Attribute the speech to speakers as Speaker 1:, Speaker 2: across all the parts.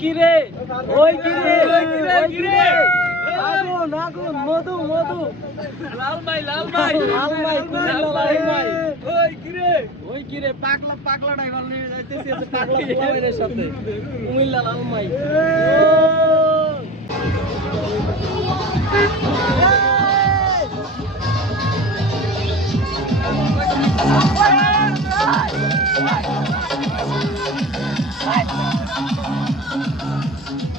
Speaker 1: কি রে ওই কি রে ওই কি রে আগুন আগুন মধু মধু। লাল ভাই লাল ভাই লাল ভাই লাল ভাই ওই কি রে ওই কি রে পাগলা পাগলা ড্রাইভার নিয়ে যাইতেছে পাগলা ড্রাইভারের সাথে। কুমিল্লা লাল ভাই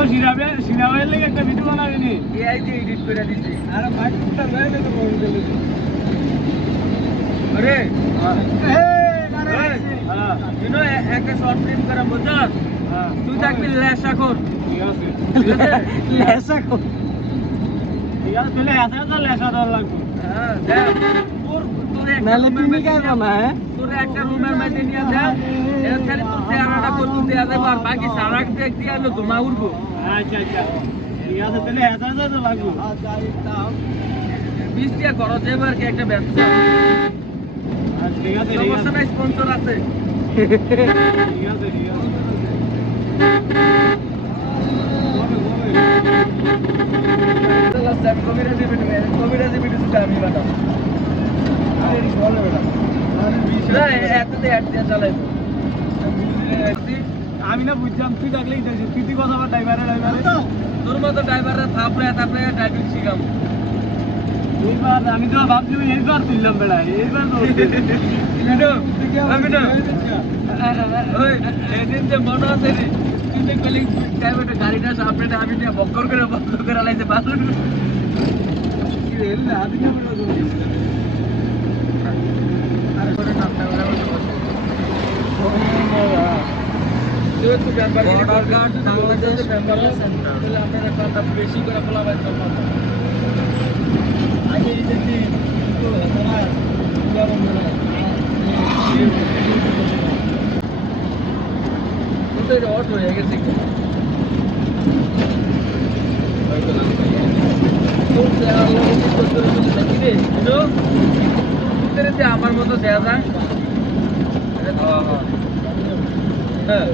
Speaker 1: একটা ভিডিও বানাবি নি আরে ভাই কুত্তার গায়ে তো বল দিলে
Speaker 2: আরে
Speaker 1: হ্যাঁ
Speaker 2: you know, একটা শর্ট ফিল্ম করা বুঝছ তুই থাকবি লেসা কর
Speaker 1: ঠিক আছে
Speaker 2: ঠিক আছে?
Speaker 1: লেসা কো ঠিক আছে তাহলে এসে তো লেসা দেওয়ার লাগবে
Speaker 2: হ্যাঁ দেখ তোর তোর একটা
Speaker 1: নাহলে
Speaker 2: রুমের
Speaker 1: তুমি
Speaker 2: মধ্যে
Speaker 1: গাইবো না হ্যাঁ
Speaker 2: তোর একটা রুমের মধ্যে নিয়ে যা আর বাকি সারা দেখ দিয়ে আলো ধুমা উঠবো
Speaker 1: আচ্ছা আচ্ছা। ঠিক আছে তাহলে এসে তো লাগবে।
Speaker 2: বিশ টাকা খরচ হবে আর কি একটা ব্যবসা।
Speaker 1: ঠিক আছে
Speaker 2: সমস্যা নাই স্পন্সর আছে।
Speaker 1: ঠিক আছে ঠিক আছে।
Speaker 2: কবিরাজি ভিডিও কবিরাজি ভিডিও আমি বানাবো না এততে অ্যাড দিয়ে চালাইবো
Speaker 1: আমি না বুঝলাম তুই থাকলেই দেখছি তুই তুই কথা ড্রাইভারে ড্রাইভারে
Speaker 2: তোর মতো ড্রাইভাররা থাপড়ে থাপড়ে ড্রাইভিং শিখাবো।
Speaker 1: এইবার আমি তো ভাবছি এইবার তুললাম বেড়া এইবার তো
Speaker 2: মিনু মিনু। ওই এদিন যে মনে আছে রে তুই যে কলি ড্রাইভারটা গাড়িটা সামনে আমি নিয়ে বক্কর করে বক্কর করে লাইতে পারল বেশি করে ফেলা অট হয়ে গেছে আমার মতো দেয়া যায় হ্যাঁ